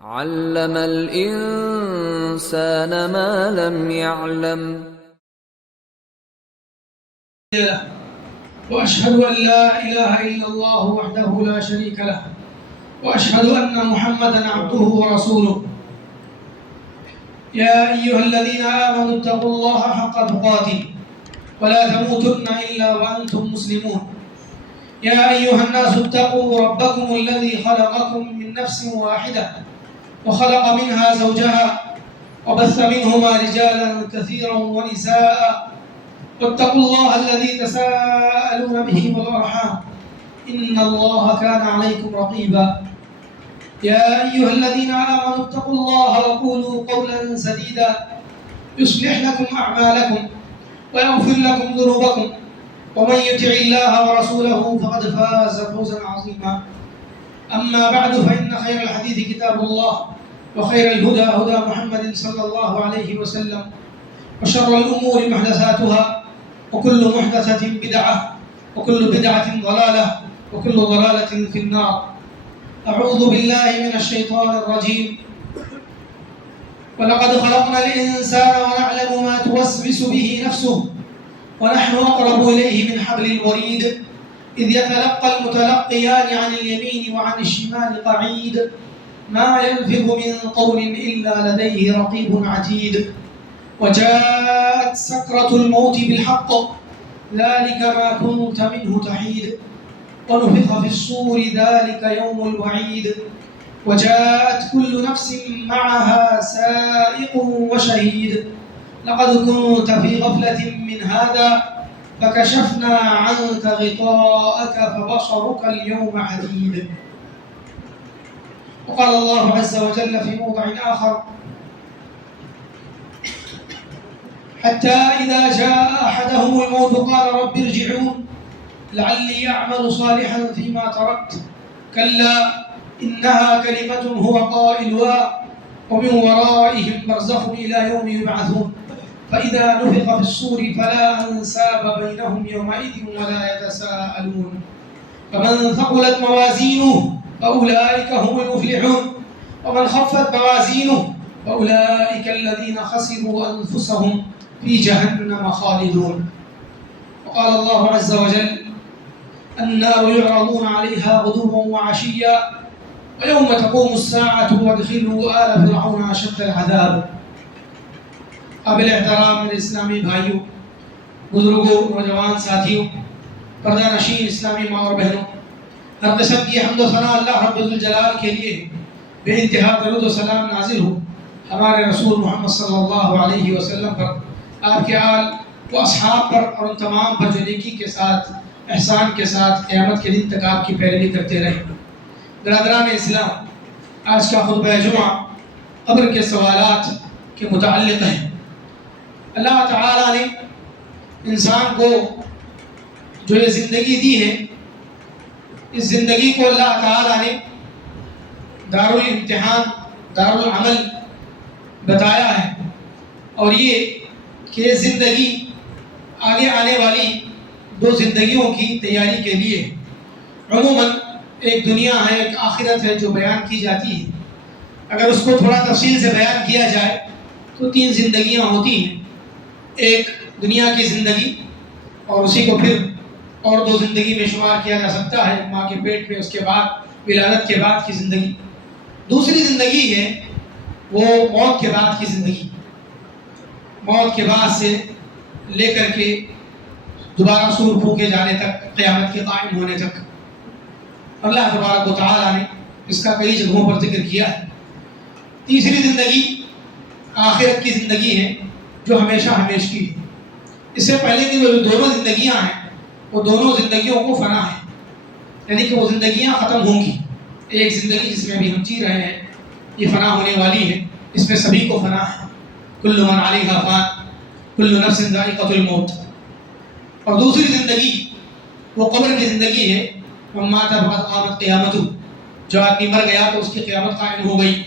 علم الإنسان ما لم يعلم. وأشهد أن لا إله إلا الله وحده لا شريك له وأشهد أن محمدا عبده ورسوله. يا أيها الذين آمنوا اتقوا الله حق تقاته ولا تموتن إلا وأنتم مسلمون. يا أيها الناس اتقوا ربكم الذي خلقكم من نفس واحدة وخلق منها زوجها وبث منهما رجالا كثيرا ونساء واتقوا الله الذي تساءلون به والأرحام إن الله كان عليكم رقيبا. يا أيها الذين آمنوا اتقوا الله وقولوا قولا سديدا يصلح لكم أعمالكم ويغفر لكم ذنوبكم ومن يطع الله ورسوله فقد فاز فوزا عظيما. أما بعد فإن خير الحديث كتاب الله وخير الهدى هدى محمد صلى الله عليه وسلم وشر الأمور محدثاتها وكل محدثة بدعة وكل بدعة ضلالة وكل ضلالة في النار. أعوذ بالله من الشيطان الرجيم. ولقد خلقنا الإنسان ونعلم ما توسوس به نفسه ونحن أقرب إليه من حبل الوريد إذ يتلقى المتلقيان عن اليمين وعن الشمال قعيد ما يلفظ من قول إلا لديه رقيب عتيد. وجاءت سكرة الموت بالحق ذلك ما كنت منه تحيد ونفخ في الصور ذلك يوم الوعيد وجاءت كل نفس معها سائق وشهيد لقد كنت في غفلة من هذا فكشفنا عنك غطاءك فبصرك اليوم حديد. وقال الله عز وجل في موضع آخر حتى إذا جاء أحدهم الموت قال رب ارجعون لعلي أعمل صالحا فيما تركت كلا إنها كلمة هو قائلها ومن ورائهم برزخ إلى يوم يبعثون فإذا نفخ في الصور فلا أنساب بينهم يومئذ ولا يتساءلون فمن ثقلت موازينه فأولئك هم المفلحون ومن خفت موازينه فأولئك الذين خسروا أنفسهم في جهنم خالدون. وقال الله عز وجل النار يعرضون عليها غدوا وعشيا ويوم تقوم الساعة وادخلوا آل فرعون أشد العذاب. قابل احترام میرے اسلامی بھائیوں، بزرگوں، نوجوان ساتھیوں، پردہ نشین اسلامی ماں اور بہنوں، ہر قسم کی حمد و ثنا اللہ رب الجلال کے لیے بے انتہا درود و سلام نازل ہو ہمارے رسول محمد صلی اللہ علیہ وسلم پر، آپ کے آل و اصحاب پر اور ان تمام پر جو نیکی کے ساتھ احسان کے ساتھ قیامت کے دن تک آپ کی پیروی کرتے رہیں۔ برادران اسلام، آج کا خطبہ جمعہ قبر کے سوالات کے متعلق ہے۔ اللہ تعالیٰ نے انسان کو جو یہ زندگی دی ہے، اس زندگی کو اللہ تعالیٰ نے دار الامتحان، دار العمل بتایا ہے، اور یہ کہ زندگی آگے آنے والی دو زندگیوں کی تیاری کے لیے عموماً ایک دنیا ہے، ایک آخرت ہے جو بیان کی جاتی ہے۔ اگر اس کو تھوڑا تفصیل سے بیان کیا جائے تو تین زندگیاں ہوتی ہیں، ایک دنیا کی زندگی اور اسی کو پھر اور دو زندگی میں شمار کیا جا سکتا ہے، ماں کے پیٹ میں، اس کے بعد ولادت کے بعد کی زندگی۔ دوسری زندگی ہے وہ موت کے بعد کی زندگی، موت کے بعد سے لے کر کے دوبارہ سور پھونکے جانے تک، قیامت کے قائم ہونے تک۔ اللہ تبارک و تعالیٰ نے اس کا کئی جگہوں پر ذکر کیا ہے۔ تیسری زندگی آخرت کی زندگی ہے جو ہمیشہ ہمیش کی ہے۔ اس سے پہلے کی جو دونوں زندگیاں ہیں وہ دونوں زندگیوں کو فنا ہے، یعنی کہ وہ زندگیاں ختم ہوں گی۔ ایک زندگی جس میں ابھی ہم جی رہے ہیں یہ فنا ہونے والی ہے، اس میں سبھی کو فنا ہے، کل من علیہا فان کل نفس ذائقۃ الموت۔ اور دوسری زندگی وہ قبر کی زندگی ہے، من مات فقد قامت قیامتہ، جو آدمی مر گیا تو اس کی قیامت قائم ہو گئی۔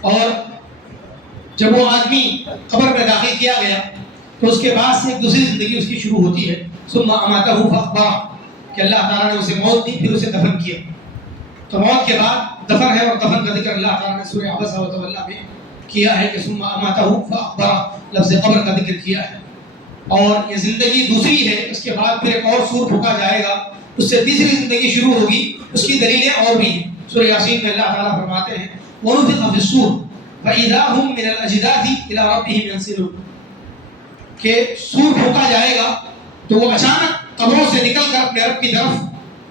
اور جب وہ آدمی قبر میں داخل کیا گیا تو اس کے بعد سے ایک دوسری زندگی اس کی شروع ہوتی ہے، ثم اماتہ فاقبرہ، کہ اللہ تعالیٰ نے اسے موت دی پھر اسے دفن کیا۔ تو موت کے بعد دفن ہے، اور دفن کا ذکر اللہ تعالیٰ نے سورہ عبس و تولی میں کیا ہے کہ ثم اماتہ فاقبرہ، لفظ قبر کا ذکر کیا ہے۔ اور یہ زندگی دوسری ہے، اس کے بعد پھر ایک اور سور پھونکا جائے گا، اس سے تیسری زندگی شروع ہوگی، اس کی دلیلیں اور بھی ہیں۔ سورہ یاسین میں اللہ تعالیٰ فرماتے ہیں وَنُفِخَ فِي الصُّورِ فَإِذَا هُم مِّنَ الْأَجْدَاثِ إِلَىٰ رَبِّهِمْ يَنسِلُونَ، کہ سور پھونکا جائے گا تو وہ اچانک قبروں سے نکل کر اپنے رب کی طرف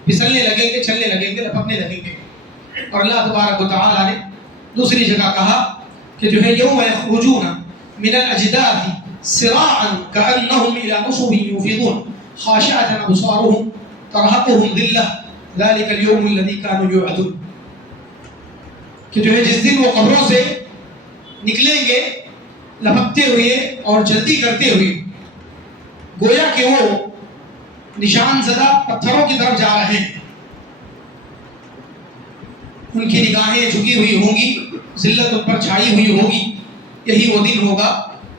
پھسلنے لگیں گے، چلنے لگیں گے، لپکنے لگیں گے۔ اور اللہ تبارک و تعالیٰ نے دوسری جگہ کہا کہ جو ہے یوم یخرجون من الاجداث سراعا كأنهم الى نصب يوفضون خاشعة ابصارهم ترهقهم ذلة ذلك اليوم الذي كانوا يوعدون، کہ جو ہے جس دن وہ قبروں سے نکلیں گے لپکتے ہوئے اور جلدی کرتے ہوئے، گویا کہ وہ نشان زدہ پتھروں کی طرف جا رہے ہیں، ان کی نگاہیں جھکی ہوئی ہوں گی، ذلت ان پر چھائی ہوئی ہوگی۔ یہی وہ دن ہوگا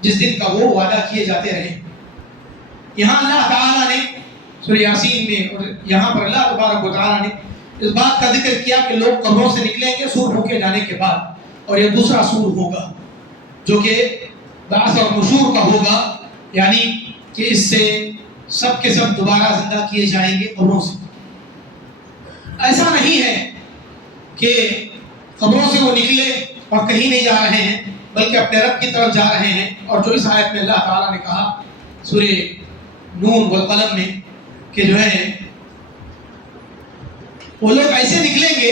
جس دن کا وہ وعدہ کیے جاتے رہے۔ یہاں اللہ تعالیٰ نے سورہ یاسین میں اور یہاں پر اللہ تبارک و تعالیٰ نے اس بات کا ذکر کیا کہ لوگ قبروں سے نکلیں گے سور پھونکے جانے کے بعد، اور یہ دوسرا سور ہوگا جو کہ بعث اور نشور کا ہوگا، یعنی کہ اس سے سب کے سب دوبارہ زندہ کیے جائیں گے قبروں سے۔ ایسا نہیں ہے کہ قبروں سے وہ نکلے اور کہیں نہیں جا رہے ہیں، بلکہ اپنے رب کی طرف جا رہے ہیں۔ اور جو اس آیت میں اللہ تعالیٰ نے کہا سورہ نون والقلم میں کہ جو ہے وہ لوگ ایسے نکلیں گے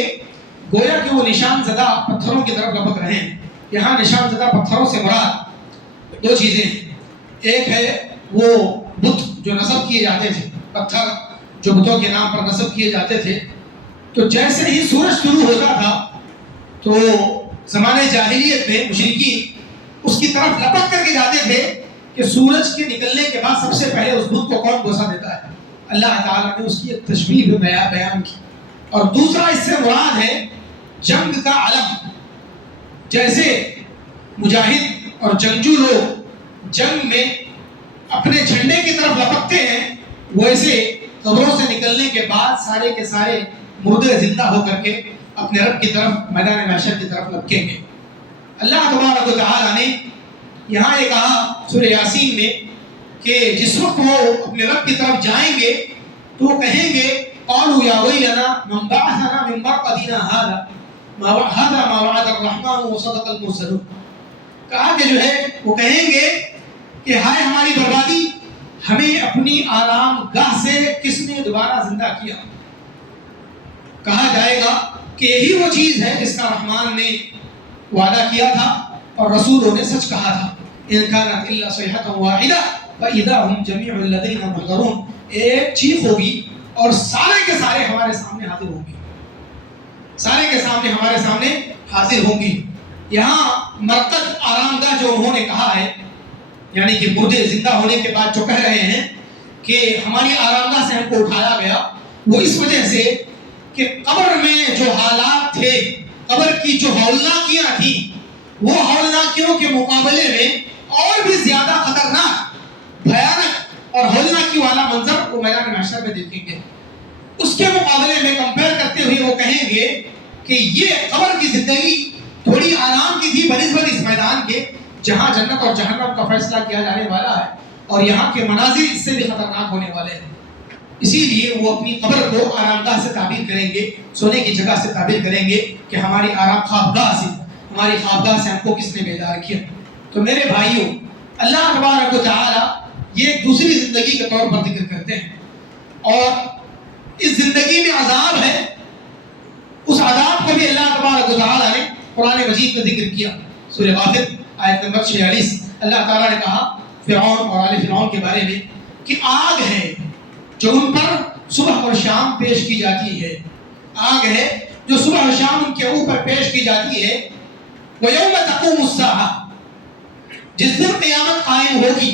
گویا کہ وہ نشان زدہ پتھروں کی طرف لپک رہے ہیں۔ یہاں نشان زدہ پتھروں سے مراد دو چیزیں ہیں، ایک ہے وہ بت جو نصب کیے جاتے تھے، پتھر جو بتوں کے نام پر نصب کیے جاتے تھے، تو جیسے ہی سورج شروع ہوتا تھا تو زمانے جاہلیت میں مشرکین اس کی طرف لپک کر کے جاتے تھے کہ سورج کے نکلنے کے بعد سب سے پہلے اس بت کو کون بوسہ دیتا ہے۔ اللہ تعالیٰ نے اس کی ایک تشبیہ بیان کی۔ اور دوسرا اس سے مراد ہے جنگ کا علم، جیسے مجاہد اور جنگجو لوگ جنگ میں اپنے جھنڈے کی طرف لپکتے ہیں، ویسے قبروں سے نکلنے کے بعد سارے کے سارے مردے زندہ ہو کر کے اپنے رب کی طرف میدان محشر کی طرف لپکیں گے۔ اللہ تبارک و تعالیٰ نے یہاں یہ کہا سورہ یاسین میں کہ جس وقت وہ اپنے رب کی طرف جائیں گے تو وہ کہیں گے قالوا یا ویلنا من بعثنا من مرقدنا هذا ما وعد الرحمن وصدق المرسلون، کہا کہ جو ہے وہ کہیں گے کہ ہائے ہماری بربادی، ہمیں اپنی آرام گاہ سے کس نے دوبارہ زندہ کیا۔ کہا جائے گا کہ یہی وہ چیز ہے جس کا رحمان نے وعدہ کیا تھا اور رسولوں نے سچ کہا تھا۔ ان كانت الا صيحة واحدة فاذا هم جميع الذين محضرون، ایک چیخ ہوگی اور سارے کے سارے ہمارے سامنے حاضر ہوں گے، سارے کے سامنے ہمارے سامنے حاضر ہوں گی۔ یہاں مرقد آرام گاہ جو انہوں نے کہا ہے، یعنی کہ مردے زندہ ہونے کے بعد جو کہہ رہے ہیں کہ ہماری آرام گاہ سے ہم کو اٹھایا گیا، وہ اس وجہ سے کہ قبر میں جو حالات تھے، قبر کی جو ہولناکیاں تھیں، وہ ہولناکیوں کے مقابلے میں اور بھی زیادہ خطرناک، بھیانک اور ہولناکی والا منظر وہ میدان محشر میں دیکھیں گے۔ اس کے مقابلے میں کمپیئر کرتے ہوئے وہ کہیں گے کہ یہ قبر کی زندگی تھوڑی آرام کی تھی بنسبت اس میدان کے جہاں جنت اور جہنم کا فیصلہ کیا جانے والا ہے، اور یہاں کے مناظر اس سے بھی خطرناک ہونے والے ہیں۔ اسی لیے وہ اپنی قبر کو آرام گاہ سے تعبیر کریں گے، سونے کی جگہ سے تعبیر کریں گے کہ ہماری آرام خوابگاہ سے، ہماری خوابگاہ سے ہم کو کس نے بیدار کیا۔ تو میرے بھائیوں، اللہ تبارک و تعالیٰ یہ ایک دوسری زندگی کے طور پر ذکر کرتے ہیں، اور اس زندگی میں عذاب ہے، اس عذاب کو بھی اللہ تبارک و تعالیٰ نے قرآن مجید میں ذکر کیا۔ سورہ غافر آیت نمبر 46 اللہ تعالیٰ نے کہا فرعون اور آل فرعون کے بارے میں کہ آگ ہے جو ان پر صبح اور شام پیش کی جاتی ہے، آگ ہے جو صبح اور شام ان کے اوپر پیش کی جاتی ہے۔ وَيَوْمَ تَقُومُ السَّاعَةُ، جس دن قیامت قائم ہوگی،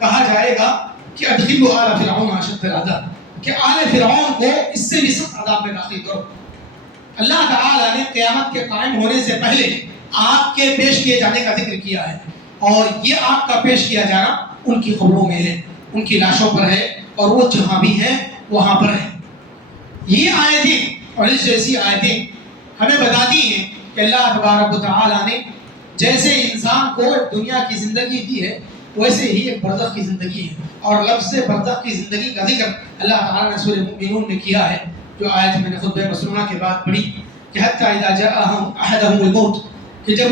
کہا جائے گا کہ ادخلوا آل فرعون اشد العذاب، کہ آل فرعون کو اس سے بھی سخت عذاب میں داخل کرو۔ اللہ تعالیٰ نے قیامت کے قائم ہونے سے پہلے آگ کے پیش کیے جانے کا ذکر کیا ہے، اور یہ آگ کا پیش کیا جانا ان کی قبروں میں ہے، ان کی لاشوں پر ہے، اور وہ جہاں بھی ہیں وہاں پر ہیں۔ یہ آیتیں اور اس جیسی آیتیں ہمیں بتاتی ہیں کہ اللہ تبارک و تعالیٰ نے جیسے انسان کو دنیا کی زندگی دی ہے ویسے ہی ایک برزخ کی زندگی ہے، اور لفظ برزخ کی زندگی کا ذکر اللہ تعالیٰ نے سورہ مومنون میں کیا ہے، جو آیت میں نے خطبہ مسنونہ کے بعد پڑھی کہ حتی اذا جاءهم احدهم الموت، کہ جب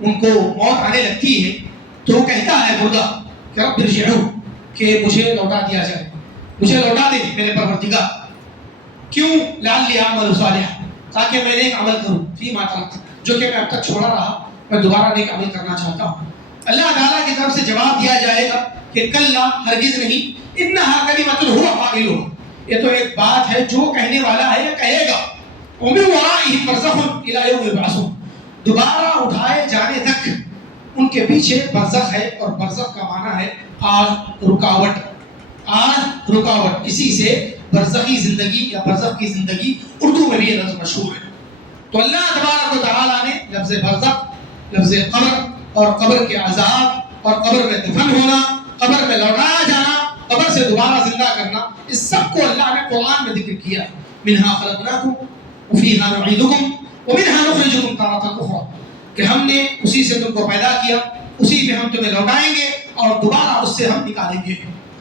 ان کو موت آنے لگتی ہے تو وہ کہتا ہے مردہ کہ رب ارجعون، کہ مجھے لوٹا دیا جائے، مجھے لوٹا دے میرے پروردگار، کیوں؟ لعلی اعمل صالحا، تاکہ میں نیک عمل کروں فیما ترکت، جو کہ میں اب تک چھوڑا رہا میں دوبارہ نیک عمل کرنا چاہتا ہوں۔ اللہ تعالیٰ کی طرف سے جواب دیا جائے گا کہ کلا، ہرگز نہیں، انہا کلمۃ هو قائلها، یہ تو ایک بات ہے جو کہنے والا ہے یا کہے گا، ومن ورائهم برزخ الی یوم یبعثون، دوبارہ اٹھائے جانے تک ان کے پیچھے برزخ ہے، اور برزخ کا معنی ہے آگ، رکاوٹ، آگ رکاوٹ، اسی سے برزخی زندگی یا برزخ کی زندگی اردو میں بھی یہ لفظ مشہور ہے۔ تو اللہ تبارک و تعالیٰ نے لفظ برزخ، لفظ قبر اور قبر کے عذاب اور قبر میں دفن ہونا، قبر میں لوٹایا جانا، قبر سے دوبارہ زندہ کرنا، اس سب کو اللہ نے قرآن میں ذکر کیا ہے۔ منہا خلقناکم وفیہا نعیدکم ومنہا نخرجکم تارۃ اخری، کہ ہم نے اسی سے تم کو پیدا کیا، اسی میں ہم تمہیں لوٹائیں گے اور دوبارہ اس سے ہم نکالیں گے۔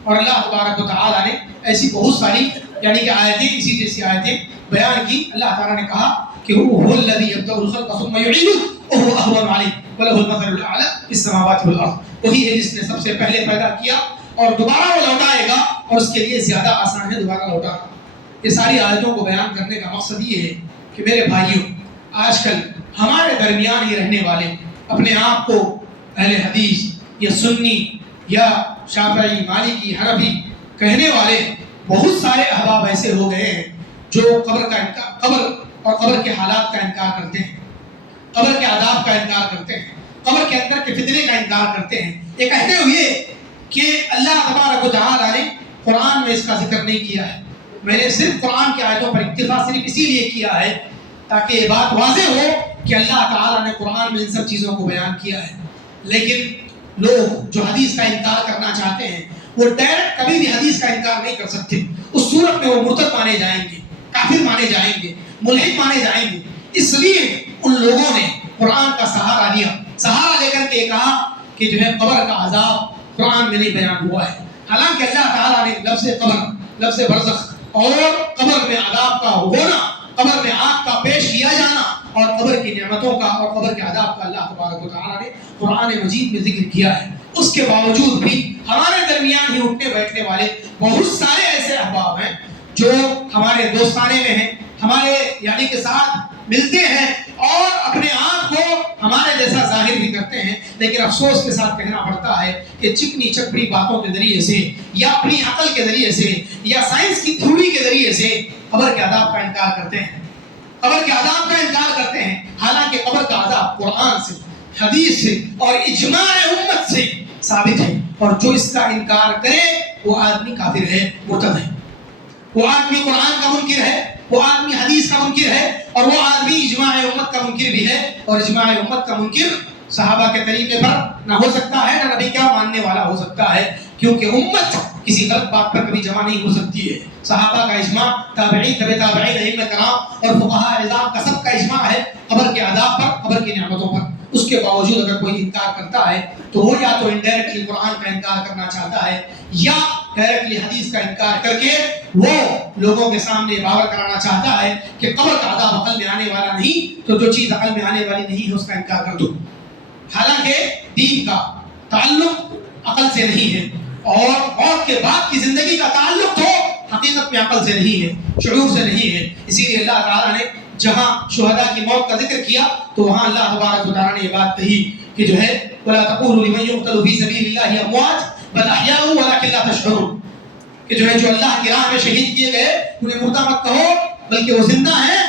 اور اللہ تبارک و تعالیٰ نے ایسی بہت ساری یعنی کہ آیتیں، اسی جیسی آیتیں بیان کی۔ اللہ تعالیٰ نے کہا کہ هو الذی یبدأ الخلق ثم یعیدہ وهو اہون علیہ وله المثل الاعلی فی السماوات والارض، وہی ہے جس نے سب سے پہلے پیدا کیا اور دوبارہ وہ لوٹائے گا، اور اس کے لیے زیادہ آسان ہے دوبارہ لوٹانا۔ یہ ساری آیتوں کو بیان کرنے کا مقصد یہ ہے کہ میرے بھائیوں، آج کل ہمارے درمیان ہی رہنے والے اپنے آپ کو اہل حدیث یا سنی یا شافعی، مالکی، حنفی کہنے والے بہت سارے احباب ایسے ہو گئے ہیں جو قبر کا انکار، قبر اور قبر کے حالات کا انکار کرتے ہیں، قبر کے عذاب کا انکار کرتے ہیں، قبر کے اندر کے فتنے کا انکار کرتے ہیں، یہ کہتے ہوئے کہ اللہ تبارک و تعالیٰ نے قرآن میں اس کا ذکر نہیں کیا ہے۔ میں نے صرف قرآن کی آیتوں پر اکتفا صرف اسی لیے کیا ہے تاکہ یہ بات واضح ہو کہ اللہ تعالیٰ نے قرآن میں ان سب چیزوں کو بیان کیا ہے۔ لیکن لوگ جو حدیث کا انکار کرنا چاہتے ہیں وہ ڈائریکٹ کبھی بھی حدیث کا انکار نہیں کر سکتے، اس صورت میں وہ مرتد مانے جائیں گے، کافر مانے جائیں گے، ملحد مانے جائیں گے۔ اس لیے ان لوگوں نے قرآن کا سہارا لیا، سہارا لے کر کے کہا کہ جو ہے قبر کا عذاب قرآن میں نہیں بیان ہوا ہے، حالانکہ اللہ تعالیٰ نے لفظ قبر، لفظ برزخ اور قبر میں عذاب کا ہونا، قبر میں آگ کا پیش کیا جانا اور قبر کی نعمتوں کا اور قبر کے عذاب کا اللہ تبارک و تعالیٰ نے قرآن مجید میں ذکر کیا ہے۔ اس کے باوجود بھی ہمارے درمیان ہی اٹھنے بیٹھنے والے بہت سارے ایسے احباب ہیں جو ہمارے دوستانے میں ہیں، ہمارے یعنی کے ساتھ ملتے ہیں اور اپنے آپ کو ہمارے جیسا ظاہر بھی کرتے ہیں، لیکن افسوس کے ساتھ کہنا پڑتا ہے کہ چکنی چپڑی باتوں کے ذریعے سے یا اپنی عقل کے ذریعے سے یا سائنس کی تھیوری کے ذریعے سے قبر کے عذاب کا انکار کرتے ہیں، قبر کے عذاب کا انکار کرتے ہیں، حالانکہ قبر کا عذاب قرآن سے، حدیث سے اور اجماع امت سے ثابت ہے، اور جو اس کا انکار کرے وہ آدمی کافر ہے، مرتد ہے، وہ آدمی قرآن کا منکر ہے، وہ آدمی حدیث کا منکر ہے، اور وہ آدمی اجماع امت کا منکر بھی ہے، اور اجماع امت کا منکر صحابہ کے طریقے پر نہ ہو سکتا ہے، نہ نبی کیا ماننے والا ہو سکتا ہے، کیونکہ امت کسی غلط بات پر کبھی جمع نہیں ہو سکتی ہے۔ صحابہ کا اجماع، تابعین، تبع تابعین، ائمہ کرام اور فقہاء اعظام کا سب کا اجماع ہے قبر کے عذاب پر، قبر کی نعمتوں پر۔ اس کے باوجود اگر کوئی انکار کرتا ہے تو وہ یا تو انڈائریکٹلی قرآن کا انکار کرنا چاہتا ہے یا ڈائریکٹلی حدیث کا انکار کر کے وہ لوگوں کے سامنے باور کرانا چاہتا ہے کہ قبر کا عذاب عقل میں آنے والا نہیں، تو جو چیز عقل میں آنے والی نہیں ہے اس کا انکار کر دو۔ حالانکہ دین کا تعلق عقل سے نہیں ہے، اور موت کے بعد کی زندگی کا تعلق تو حقیقت میں عقل سے نہیں ہے، شعور سے نہیں ہے۔ اسی لیے اللہ تعالیٰ نے جہاں شہداء کی موت کا ذکر کیا تو وہاں اللہ تبارک و تعالیٰ نے یہ بات کہی کہ جو ہے وَلَا تَقُولُوا لِمَن يُقْتَلُ فِي سَبِيلِ اللَّهِ أَمْوَاتٌ بَلْ أَحْيَاءٌ وَلَكِنْ لَا تَشْعُرُونَ، کہ جو ہے جو اللہ کی راہ میں شہید کیے گئے انہیں مردہ مت کہو بلکہ وہ زندہ ہیں،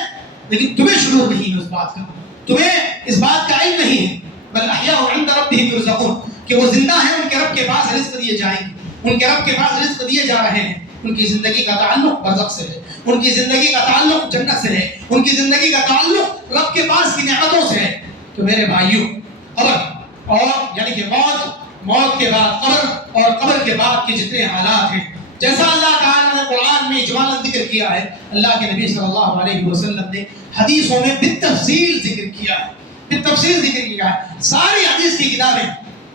لیکن تمہیں شعور نہیں ہے اس بات کا، تمہیں اس بات کا علم نہیں ہے۔ بل احیاء عند ربهم يرزقون، کہ وہ زندہ ہیں، ان کے رب کے پاس رزق دیے جائیں گے، ان کے رب کے پاس رزق دیے جا رہے ہیں۔ ان کی زندگی کا تعلق برزخ سے ہے، ان کی زندگی کا تعلق جنت سے ہے، ان کی زندگی کا تعلق رب کے پاس کی نعمتوں سے ہے۔ تو میرے بھائیوں، قبر اور یعنی کہ موت کے بعد قبر اور قبر کے بعد کے جتنے حالات ہیں جیسا اللہ تعالیٰ نے قرآن میں اجمالاً ذکر کیا ہے، اللہ کے نبی صلی اللہ علیہ وسلم نے حدیثوں میں بالتفصیل ذکر کیا ہے، بالتفصیل ذکر کیا ہے۔ ساری حدیث کی کتابیں،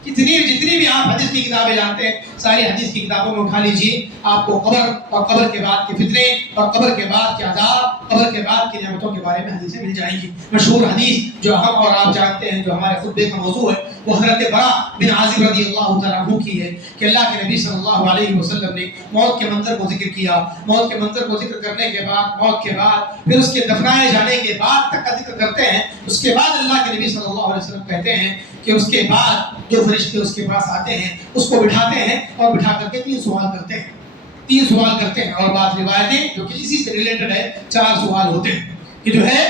جتنی بھی آپ حدیث کی کتابیں جانتے ہیں، ساری حدیث کی کتابوں میں اٹھا لیجیے، آپ کو قبر اور قبر کے بعد کے فتنے اور قبر کے بعد کے عذاب، قبر کے بعد کی نعمتوں کے بارے میں حدیثیں مل جائیں گی۔ مشہور حدیث جو ہم اور آپ جانتے ہیں، جو ہمارے خطبے کا موضوع ہے، وہ حضرت برا بن عازب رضی اللہ تعالیٰ عنہ کی ہے کہ اللہ کے نبی صلی اللہ علیہ وسلم نے موت کے منظر کو ذکر کیا۔ موت کے منظر کو ذکر کرنے کے بعد، موت کے بعد، پھر اس کے دفنائے جانے کے بعد تک کا ذکر کرتے ہیں۔ اس کے بعد اللہ کے نبی صلی اللہ علیہ وسلم کہتے ہیں کہ اس کے بعد جو فرشتے اس کے پاس آتے ہیں، اس کو بٹھاتے ہیں اور بٹھا کر کے 3 سوال کرتے ہیں، 3 سوال کرتے ہیں۔ اور بعض روایتیں جو کہ اسی سے ریلیٹڈ ہے، 4 سوال ہوتے ہیں کہ جو ہے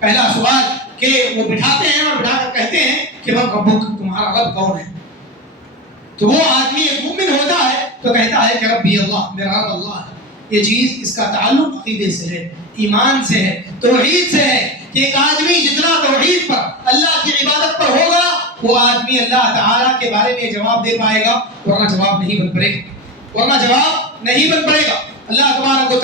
پہلا سوال کہ وہ بٹھاتے ہیں اور بٹھا کر کہتے ہیں کہ من ربک، تمہارا رب کون ہے؟ تو وہ آدمی ایک مومن ہوتا ہے تو کہتا ہے کہ ربی اللہ، میرا رب اللہ ہے۔ یہ چیز، اس کا تعلق عقیدے سے ہے، ایمان سے ہے، توحید سے ہے کہ ایک آدمی جتنا توحید پر، اللہ کی عبادت پر ہوگا، وہ آدمی اللہ تعالیٰ کے بارے میں جواب دے پائے گا، ورنہ جواب نہیں بن پڑے گا، ورنہ جواب نہیں بن پڑے گا۔ اللہ تبارک و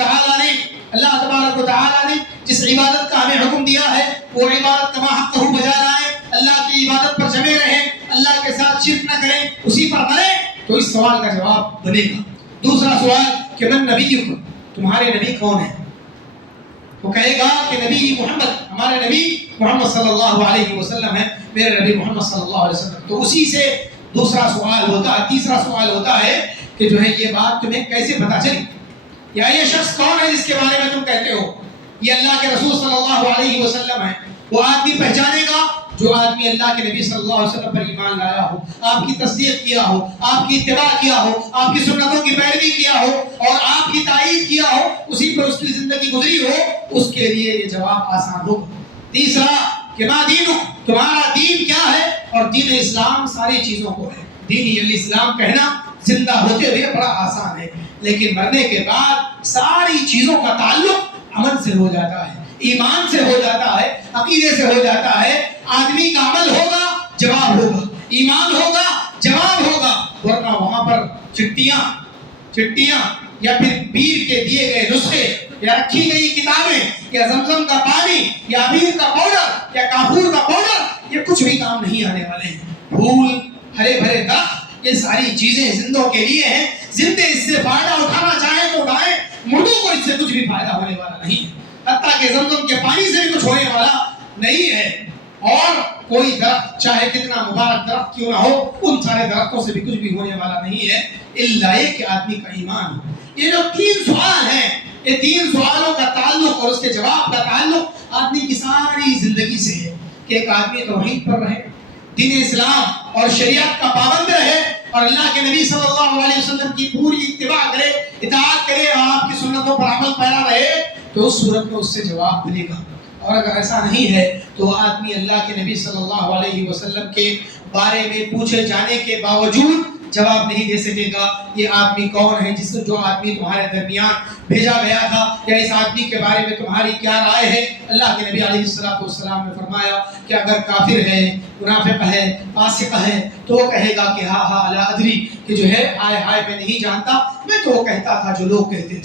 تعالیٰ نے جس عبادت کا ہمیں حکم دیا ہے، وہ عبادت کما حقہ بجا لائیں، اللہ کی عبادت پر جمے رہیں، اللہ کے ساتھ شرک نہ کریں، اسی پر مریں، تو اس سوال کا جواب بنے گا۔ دوسرا سوال کہ من نبیکم، تمہارے نبی کون ہیں؟ وہ کہے گا کہ نبی محمد، ہمارے نبی محمد صلی اللہ علیہ وسلم ہے، میرے نبی محمد صلی اللہ علیہ وسلم۔ تو اسی سے دوسرا سوال ہوتا ہے، تیسرا سوال ہوتا ہے کہ جو ہے یہ بات تمہیں کیسے پتہ چلی، یا یہ شخص کون ہے جس کے بارے میں تم کہتے ہو یہ اللہ کے رسول صلی اللہ علیہ وسلم ہے؟ وہ آدمی پہچانے گا جو آدمی اللہ کے نبی صلی اللہ علیہ وسلم پر ایمان لایا ہو، آپ کی تصدیق کیا ہو، آپ کی اتباع کیا ہو، آپ کی سنتوں کی پیروی کیا ہو اور آپ کی تائید کیا ہو، اسی پر اس کی زندگی گزری ہو، اس کے لیے یہ جواب آسان ہوگا۔ تیسرا کہ ما دینک، تمہارا دین کیا ہے؟ اور دین اسلام ساری چیزوں کو ہے۔ دین الاسلام کہنا زندہ ہوتے ہوئے بڑا آسان ہے، لیکن مرنے کے بعد ساری چیزوں کا تعلق عمل سے ہو جاتا ہے، ایمان سے ہو جاتا ہے، عقیدے سے ہو جاتا ہے۔ آدمی کا عمل ہوگا، جواب ہوگا، ایمان ہوگا، جواب ہوگا، ورنہ وہاں پر چٹیاں یا پھر پیر کے دیے گئے نسخے یا رکھی گئی کتابیں یا زمزم کا پانی یا امیر کا پاؤڈر یا کافور کا پاؤڈر، یہ کچھ بھی کام نہیں آنے والے ہیں۔ پھول، ہرے بھرے درخت، یہ ساری چیزیں زندوں کے لیے ہیں، زندے اس سے فائدہ اٹھانا چاہیں تو اٹھائیں، مردوں کو اس سے کچھ بھی فائدہ ہونے والا نہیں ہے، حتیٰ کہ زمزم کے پانی سے بھی کچھ ہونے والا نہیں ہے۔ اور کوئی درخت چاہے کتنا مبارک درخت کیوں نہ ہو، ان سارے درختوں سے بھی کچھ بھی ہونے والا نہیں ہے، الا یہ کہ آدمی کا ایمان ہو۔ یہ جو 3 سوال ہیں، یہ 3 سوالوں کا تعلق اور اس کے جواب کا تعلق آدمی کی ساری زندگی سے ہے کہ ایک آدمی توحید پر رہے، دین اسلام اور شریعت کا پابند رہے اور اللہ کے نبی صلی اللہ علیہ وسلم کی پوری اتباع کرے، اطاعت کرے اور آپ کی سنتوں پر عمل پیرا رہے، تو اس صورت میں اس سے جواب ملے گا۔ اور اگر ایسا نہیں ہے تو آدمی اللہ کے نبی صلی اللہ علیہ وسلم کے بارے میں پوچھے جانے کے باوجود جواب نہیں دے سکے گا۔ یہ آدمی کون ہے جو آدمی تمہارے درمیان بھیجا گیا تھا، یا اس آدمی کے بارے میں تمہاری کیا رائے ہے؟ اللہ کے نبی علیہ السلام نے فرمایا کہ اگر کافر ہے، منافق ہے، فاسق ہے، تو وہ کہے گا کہ ہاں ہاں لا ادری، کہ جو ہے ہائے ہائے میں نہیں جانتا، میں تو وہ کہتا تھا جو لوگ کہتے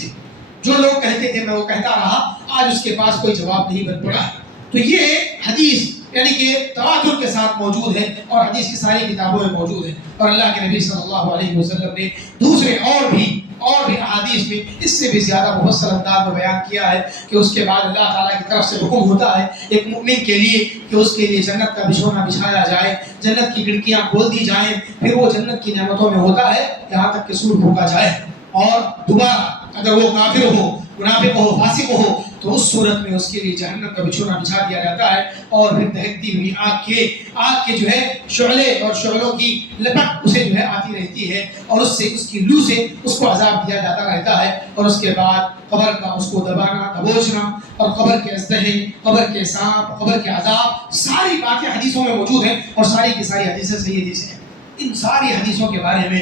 تھے، میں وہ کہتا رہا، آج اس کے پاس کوئی جواب نہیں بن پڑا۔ تو یہ حدیث یعنی کہ تواتر کے ساتھ موجود ہے اور حدیث کی ساری کتابوں میں موجود ہے، اور اللہ کے نبی صلی اللہ علیہ وسلم نے دوسرے اور بھی احادیث میں اس سے بھی زیادہ مفصل انداز میں بیان کیا ہے کہ اس کے بعد اللہ تعالیٰ کی طرف سے حکم ہوتا ہے ایک مومن کے لیے کہ اس کے لیے جنت کا بچھونا بچھایا جائے، جنت کی کھڑکیاں کھول دی جائیں، پھر وہ جنت کی نعمتوں میں ہوتا ہے یہاں تک کہ سور پھونکا جائے، اور دوبارہ اگر وہ کافر ہو، منافق ہو، فاسق ہو، تو اس صورت میں اس کے لیے جہنم کا بچھونا بچھا دیا جاتا ہے، اور پھر دہکتی ہوئی آگ کے جو ہے شعلے اور شعلوں کی لپٹ اسے جو ہے آتی رہتی ہے، اور اس کی لو سے اس کو عذاب دیا جاتا رہتا ہے، اور اس کے بعد قبر کا اس کو دبانا، دبوچنا، اور قبر کے ازدہے، قبر کے سانپ، قبر کے عذاب، ساری باتیں حدیثوں میں موجود ہیں، اور ساری کی ساری حدیثیں صحیح حدیثیں ہیں۔ ان ساری حدیثوں کے بارے میں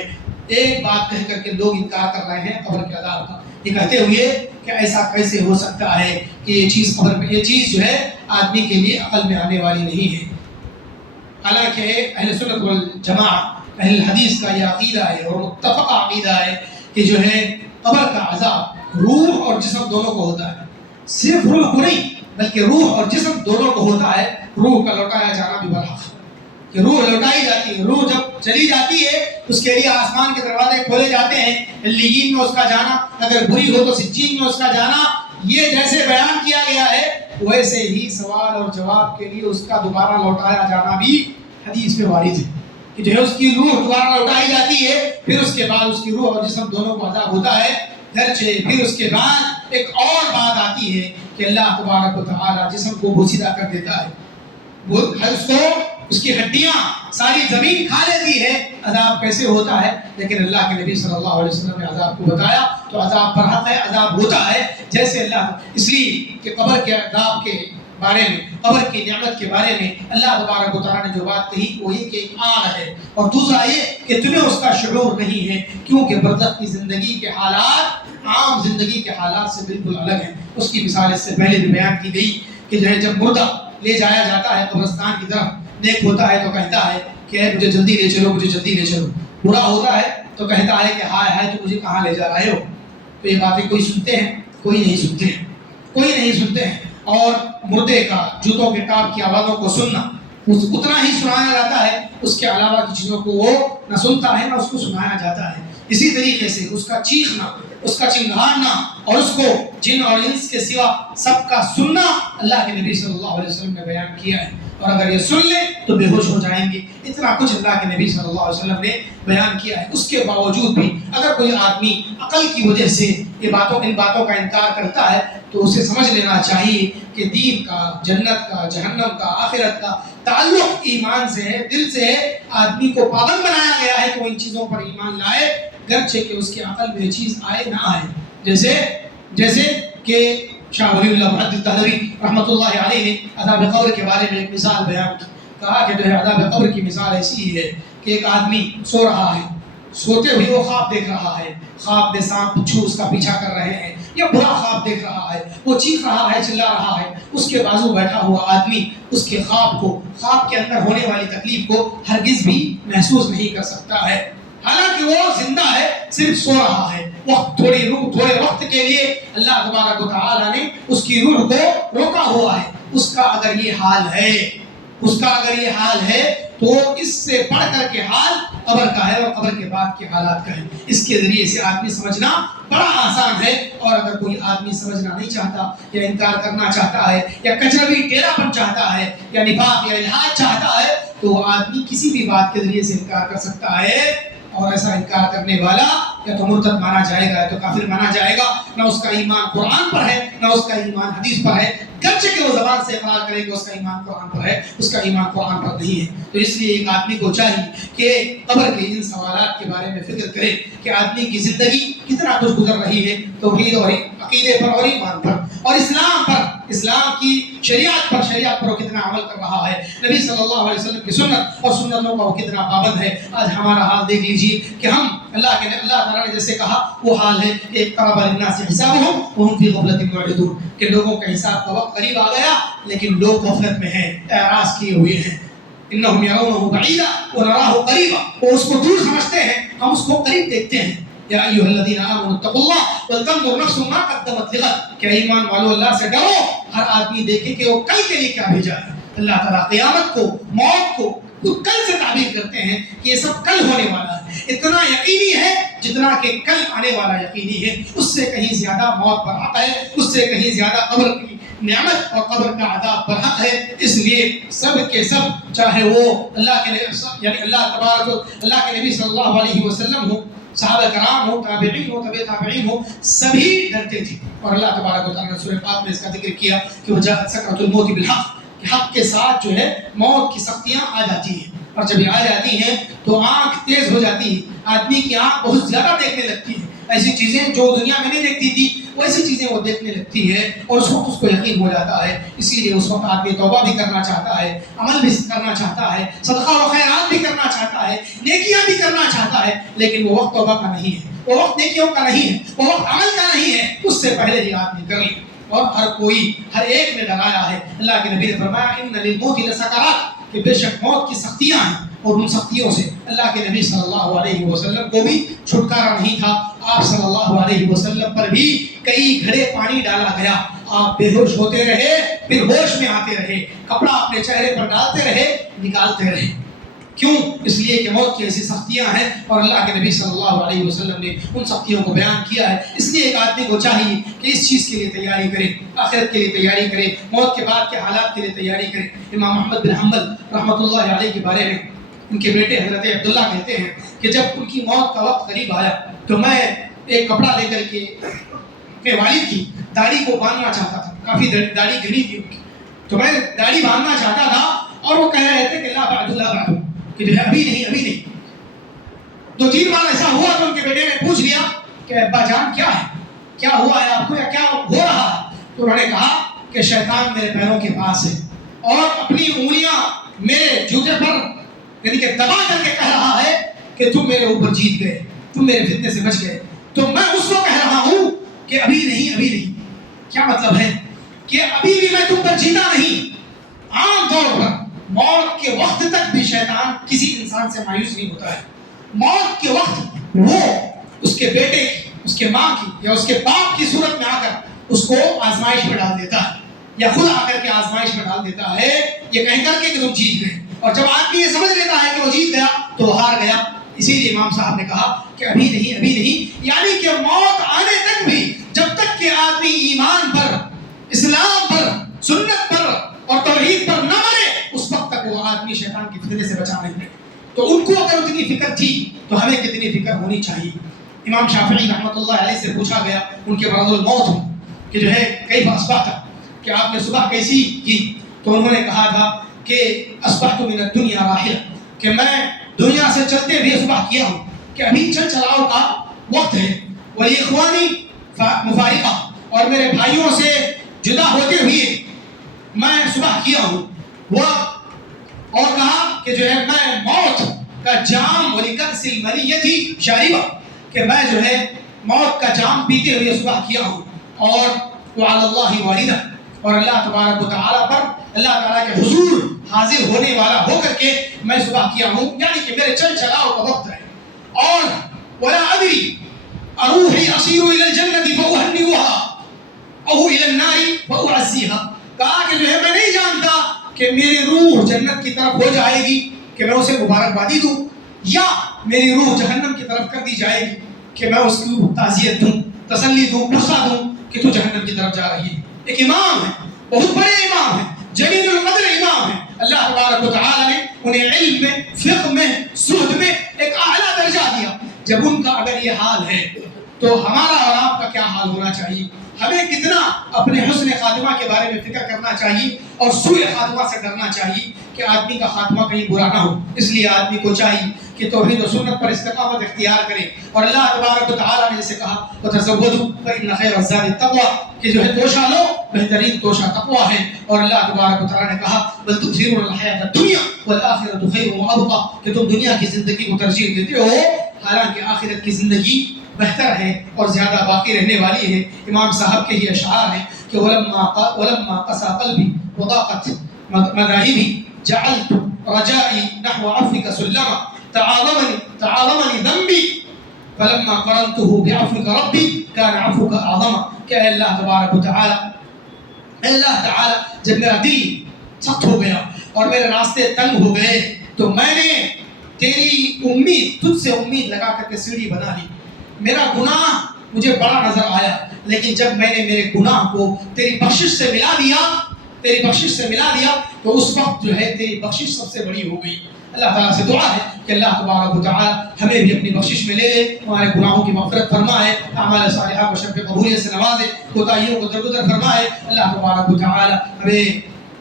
ایک بات کہہ کر کے لوگ انکار کر رہے ہیں قبر کے عذاب کا، یہ کہتے ہوئے کہ ایسا کیسے ہو سکتا ہے کہ یہ چیز قبر میں، یہ چیز جو ہے آدمی کے لیے عقل میں آنے والی نہیں ہے۔ حالانکہ اہل سنت والجماعت، اہل حدیث کا یہ عقیدہ ہے اور متفق عقیدہ ہے کہ جو ہے قبر کا عذاب روح اور جسم دونوں کو ہوتا ہے، صرف روح کو نہیں بلکہ روح اور جسم دونوں کو ہوتا ہے۔ روح کا لوٹایا جانا بھی برحق ہے کہ روح لوٹائی جاتی ہے، روح جب چلی جاتی ہے اس کے لیے آسمان کے دروازے کھولے جاتے ہیں، علیین میں اس کا جانا، اگر بری ہو تو سجین میں اس کا جانا۔ یہ جیسے بیان کیا گیا ہے ویسے ہی سوال اور جواب کے لیے اس کا دوبارہ لوٹایا جانا بھی حدیث میں وارد ہے کہ جو ہے اس کی روح دوبارہ لوٹائی جاتی ہے، پھر اس کے بعد اس کی روح اور جسم دونوں کو عذاب ہوتا ہے۔ گرچہ پھر اس کے بعد ایک اور بات آتی ہے کہ اللہ تبارک و تعالی جسم کو بوسیدہ کر دیتا ہے، وہ اس کو اس کی ہڈیاں ساری زمین کھا لیتی ہے۔ عذاب کیسے ہوتا ہے؟ لیکن اللہ کے نبی صلی اللہ علیہ وسلم نے عذاب کو بتایا تو عذاب پر حق ہے، عذاب ہوتا ہے جیسے اللہ، اس لیے کہ قبر کے عذاب کے بارے میں، قبر کی نعمت کے بارے میں اللہ تبارک و تعالیٰ نے جو بات کہی وہ یہ کہ ایک آر ہے، اور دوسرا یہ کہ تمہیں اس کا شعور نہیں ہے کیونکہ برزخ کی زندگی کے حالات عام زندگی کے حالات سے بالکل الگ ہیں۔ اس کی مثال اس سے پہلے بھی بیان کی گئی کہ جو ہے جب مردہ لے جایا جاتا ہے قبرستان کی طرف، نیک ہوتا ہے تو کہتا ہے کہ مجھے جلدی لے چلو، مجھے جلدی لے چلو، برا ہوتا ہے تو کہتا ہے کہ ہائے ہائے تو مجھے کہاں لے جا رہے ہو۔ تو یہ باتیں کوئی سنتے ہیں؟ کوئی نہیں سنتے ہیں، کوئی نہیں سنتے ہیں۔ اور مردے کا جوتوں کے ٹاپ کی آوازوں کو سننا اتنا ہی سنایا جاتا ہے، اس کے علاوہ کی چیزوں کو وہ نہ سنتا ہے نہ اس کو سنایا جاتا ہے۔ اسی طریقے سے اس کا چیخنا، اس کا چنگھاڑنا اور اس کو جن اور انس کے سوا سب کا سننا اللہ کے نبی صلی اللہ علیہ وسلم نے بیان کیا ہے، اور اگر یہ سن لیں تو بے ہوش ہو جائیں گے۔ اتنا کچھ اللہ کے نبی صلی اللہ علیہ وسلم نے بیان کیا ہے۔ اس کے باوجود بھی اگر کوئی آدمی عقل کی وجہ سے ان باتوں کا انکار کرتا ہے تو اسے سمجھ لینا چاہیے کہ دین کا، جنت کا، جہنم کا، آخرت کا تعلق ایمان سے ہے، دل سے ہے۔ آدمی کو پابند بنایا گیا ہے کہ وہ ان چیزوں پر ایمان لائے، گرچہ کہ اس کی عقل میں چیز آئے نہ آئے۔ جیسے کہ شاہ ولی اللہ محدث دہلوی رحمۃ اللہ علیہ نے عذاب قبر کے بارے میں ایک مثال بیان کی، کہا کہ جو ہے عذاب قبر کی مثال ایسی ہے کہ ایک آدمی سو رہا ہے، سوتے ہوئے وہ خواب دیکھ رہا ہے، خواب میں سانپ بچھو اس کا پیچھا کر رہے ہیں، یا برا خواب دیکھ رہا ہے، وہ چیخ رہا ہے، چلا رہا ہے۔ اس کے بازو بیٹھا ہوا آدمی اس کے خواب کے اندر ہونے والی تکلیف کو ہرگز بھی محسوس نہیں کر سکتا ہے، حالانکہ وہ زندہ ہے، صرف سو رہا ہے۔ تھوڑے وقت کے لیے اللہ تبارک و تعالیٰ نے اس کی روح کو روکا ہوا ہے۔ اس کا اگر یہ حال ہے تو اس سے بڑھ کر کے حال قبر کا ہے، اور قبر کے بعد کے حالات کا ہے۔ اس کے ذریعے سے آدمی سمجھنا بڑا آسان ہے، اور اگر کوئی آدمی سمجھنا نہیں چاہتا یا انکار کرنا چاہتا ہے یا کچروی ٹیڑھا پن چاہتا ہے یا نفاق یا الحاد چاہتا ہے تو وہ آدمی کسی بھی بات کے ذریعے سے انکار کر سکتا ہے، اور ایسا انکار کرنے والا یا تو مرتد مانا جائے گا یا تو کافر مانا جائے گا۔ نہ اس کا ایمان قرآن پر ہے نہ اس کا ایمان حدیث پر ہے، گرچہ کہ وہ زبان سے اقرار کرے گا اس کا ایمان قرآن پر ہے، اس کا ایمان قرآن پر نہیں ہے۔ تو اس لیے ایک آدمی کو چاہیے کہ قبر کے ان سوالات کے بارے میں فکر کرے کہ آدمی کی زندگی کتنا کچھ گزر رہی ہے توحید اور عقیدے پر اور ایمان پر اور اسلام کی شریعت پر وہ کتنا عمل کر رہا ہے، نبی صلی اللہ علیہ وسلم کی سنت اور سنتوں کا وہ کتنا پابند ہے۔ آج ہمارا حال دیکھ لیجیے کہ ہم اللہ تعالیٰ نے جیسے کہا وہ حال ہے کہ اقترب للناس حسابهم وهم في غفلة معرضون، کہ لوگوں کا حساب کا وقت قریب آ گیا لیکن لوگ غفلت میں ہیں، اعراض کیے ہوئے ہیں۔ انہم یرونه بعیدا ونراه قریبا، وہ اس کو دور سمجھتے ہیں، ہم اس کو قریب دیکھتے ہیں۔ یا ایھا الذین آمنوا اتقوا اللہ ولتنظر نفس ما قدمت لغد، کہ ایمان والو اللہ سے ڈرو، ہر آدمی دیکھے کہ وہ کل کے لیے کیا بھیجا ہے۔ اللہ تعالیٰ قیامت کو، موت کو کل سے تعبیر کرتے ہیں کہ یہ سب کل ہونے والا ہے، اتنا یقینی ہے جتنا کہ کل آنے والا یقینی ہے۔ اس سے کہیں زیادہ موت پر حق ہے، اس سے کہیں زیادہ قبر کی نعمت اور قبر کا عذاب پر حق ہے۔ اس لیے سب کے سب، چاہے وہ اللہ کے نبی صلی اللہ علیہ وسلم ہو، صحابہ کرام ہو، تابعین ہو، تبع تابعین ہو، سبھی ڈرتے تھے۔ اور اللہ تبارک و تعالیٰ نے سورہ پاک میں اس کا ذکر کیا کہ وجاءت سکرۃ الموت بالحق، کہ حق کے ساتھ جو ہے موت کی سختیاں آ جاتی ہیں، اور جب یہ آ جاتی ہیں تو آنکھ تیز ہو جاتی ہے، آدمی کی آنکھ بہت زیادہ دیکھنے لگتی ہے، ایسی چیزیں جو دنیا میں نہیں دیکھتی تھی ویسی چیزیں وہ دیکھنے لگتی ہے، اور اس وقت اس کو یقین ہو جاتا ہے۔ اسی لیے اس وقت آدمی توبہ بھی کرنا چاہتا ہے، عمل بھی کرنا چاہتا ہے، صدقہ و خیرات بھی کرنا چاہتا ہے، نیکیاں بھی کرنا چاہتا ہے، لیکن وہ وقت توبہ کا نہیں ہے، وہ وقت نیکیوں کا نہیں ہے، وہ وقت عمل کا نہیں ہے، اس سے پہلے ہی آدمی کر لے۔ اور ہر ایک نے ڈرایا ہے۔ اللہ کے نبی نے فرمایا ان للموت لسکرات، کہ بے شک موت کی سختیاں ہیں، اور ان سختیوں سے اللہ کے نبی صلی اللہ علیہ وسلم کو بھی چھٹکارا نہیں تھا، آپ صلی اللہ علیہ وسلم پر بھی کئی گھڑے پانی ڈالا گیا، آپ بے ہوش ہوتے رہے، پھر ہوش میں آتے رہے، کپڑا اپنے چہرے پر ڈالتے رہے، نکالتے رہے۔ کیوں؟ اس لیے کہ موت کی ایسی سختیاں ہیں اور اللہ کے نبی صلی اللہ علیہ وسلم نے ان سختیوں کو بیان کیا ہے۔ اس لیے ایک آدمی کو چاہیے کہ اس چیز کے لیے تیاری کرے، آخرت کے لیے تیاری کرے، موت کے بعد کے حالات کے لیے تیاری کرے۔ امام احمد بن حنبل رحمۃ اللہ علیہ کے بارے میں ان کے بیٹے حضرت عبداللہ کہتے ہیں کہ جب ان کی موت کا وقت قریب آیا تو میں ایک کپڑا لے کر کے اپنے والد کی داڑھی کو باندھنا چاہتا تھا، کافی داڑھی گھنی تھی ان کی، تو میں داڑھی باندھنا چاہتا تھا اور وہ کہہ رہے تھے کہ لا بعد لا بعد، کہ جو ہے ابھی نہیں۔ 2-3 بار ایسا ہوا تو ان کے بیٹے نے پوچھ لیا کہ ابا جان کیا ہے، کیا ہوا ہے آپ کو یا کیا ہو رہا ہے؟ تو انہوں نے کہا کہ شیطان میرے پیروں کے پاس ہے اور اپنی انگلیاں میرے جوتے پر یعنی کہ دبا کر کے کہہ رہا ہے کہ تم میرے اوپر جیت گئے، تم میرے فتنے سے بچ گئے۔ تو میں اس کو کہہ رہا ہوں کہ ابھی نہیں۔ کیا مطلب ہے؟ کہ ابھی بھی میں تم پر جیتا نہیں۔ عام طور پر موت کے وقت تک بھی شیطان کسی انسان سے مایوس نہیں ہوتا ہے۔ موت کے وقت وہ اس کے بیٹے کی، اس کے ماں کی یا اس کے باپ کی صورت میں آ کر اس کو آزمائش میں ڈال دیتا ہے، یا خود آ کر کے آزمائش میں ڈال دیتا ہے یہ کہہ کر کے کہ تم جیت گئے۔ اور جب آدمی یہ سمجھ لیتا ہے کہ وہ جیت گیا تو وہ ہار گیا۔ اسی لیے امام صاحب نے کہا کہ ابھی نہیں، یعنی کہ موت آنے تک بھی جب تک کہ آدمی ایمان پر، اسلام پر، سنت پر اور توحید پر نہ مرے اس وقت تک وہ آدمی شیطان کی فتنے سے بچا نہیں ہے۔ تو ان کو اگر اتنی فکر تھی تو ہمیں کتنی فکر ہونی چاہیے۔ امام شافعی رحمۃ اللہ علیہ سے پوچھا گیا ان کے مرض الموت میں کہ جو ہے کیف اصبحت، کہ آپ نے صبح کیسی کی؟ تو انہوں نے کہا تھا کہ اصبحت من الدنیا راحلہ، کہ میں دنیا سے چلتے ہوئے صبح کیا ہوں، کہ ابھی چل چلاؤ کا وقت ہے، ولاخوانی مفارقہ، اور میرے بھائیوں سے جدا ہوتے ہوئے میں صبح کیا ہوں۔ وہ اور کہا کہ جو ہے میں موت کا جام ولکأس المنیۃ شاربہ، کہ میں جو ہے موت کا جام پیتے ہوئے صبح کیا ہوں، اور وعلی اللہ واردہ، اور اللہ تبارک و تعالیٰ پر، اللہ تعالیٰ کے حضور حاضر ہونے والا ہو کر کے میں صبح کیا ہوں، یعنی کہ میرے چل چلاؤ کا وقت ہے۔ اور ولا ادری اروحی اصیر الی الجنۃ فاہنئها او الی النار فاعزیها، کہا کہ جو ہے میں نہیں جانتا کہ میری روح جنت کی طرف ہو جائے گی کہ میں اسے مبارکبادی دوں، یا میری روح جہنم کی طرف کر دی جائے گی کہ میں اس کو تعزیت دوں، تسلی دوں، غصہ دوں کہ تو جہنم کی طرف جا رہی ہے۔ ایک امام ہے، بہت بڑے امام ہیں، جلیل القدر امام ہیں، اللہ تبارک و تعالیٰ نے انہیں علم میں، فقہ میں، زہد میں ایک اعلیٰ درجہ دیا۔ جب ان کا اگر یہ حال ہے تو ہمارا اور آپ کا کیا حال ہونا چاہیے؟ ہمیں کتنا اپنے حسن خاتمہ کے بارے میں فکر کرنا چاہیے اور سوء خاتمہ سے ڈرنا چاہیے کہ آدمی کا خاتمہ کہیں برا نہ ہو۔ اس لیے آدمی کو چاہیے کہ توحید و سنت پر استقامت اختیار کرے، اور اللہ تبارک و تعالیٰ نے جیسے کہا وَتَزَوَّدُوا فَإِنَّ خَيْرَ الزَّادِ التَّقْوَىٰ، کہ جو ہے توشہ لو، بہترین توشہ تقویٰ ہے۔ اور اللہ تبارک و تعالیٰ نے کہا بل تؤثرون الحیاۃ الدنیا والآخرۃ خیر وابقیٰ، کہ تم دنیا کی زندگی کو ترجیح دیتے ہو حالانکہ آخرت کی زندگی بہتر ہے اور زیادہ باقی رہنے والی ہے۔ امام صاحب کے یہ اشعار ہیں کہ وَلَمَّا قَسَىٰ قَلْبِي وَضَاقَتْ مَذَاهِبِي جَعَلْتُ رَجَائِي نَحْوَ عَفْوِكَ سُلَّمًا تعاظمني ذنبي فلما قرنته بعفوك ربي كان عفوك اعظما، کہ اے اللہ تبارک و تعالی، اے اللہ تعالی جب میرا دل سخت ہو گیا اور میرے راستے تنگ ہو گئے تو میں نے تیری امید، تجھ سے امید لگا کر کے سیڑھی بنا لی۔ میرا گناہ مجھے بڑا نظر آیا، لیکن جب میں نے میرے گناہ کو تیری بخشش سے ملا دیا تو اس وقت جو ہے تیری بخشش سب سے بڑی ہو گئی۔ اللہ تعالیٰ سے دعا ہے کہ اللہ تبارک و تعالیٰ ہمیں بھی اپنی بخشش میں لے لے، ہمارے گناہوں کی مغفرت فرمائے، اعمال صالحہ کو شرف قبولیت سے نوازے، کوتاہیوں کو درگزر فرمائے۔ اللہ تبارک و تعالیٰ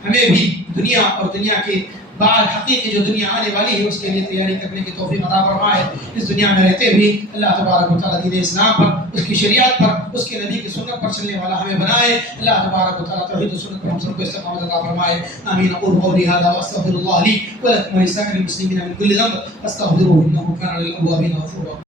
ہمیں بھی دنیا اور دنیا کے بعد حقیقی جو دنیا آنے والی ہے اس کے لیے تیاری کرنے کی توفیق عطا فرمائے۔ اس دنیا میں رہتے ہوئے اللہ تبارک و تعالیٰ دین اسلام پر، اس کی شریعت پر، اس کے نبی کی سنت پر چلنے والا ہمیں بنائے۔ اللہ تبارک و تعالیٰ توحید و سنت پر ہم سب کو استقامت عطا فرمائے۔ آمین۔ اقول قولی ھذا واستغفر اللہ لی ولکم ولسائر المسلمین من کل ذنب فاستغفروہ انہ کان للأوابین غفورا۔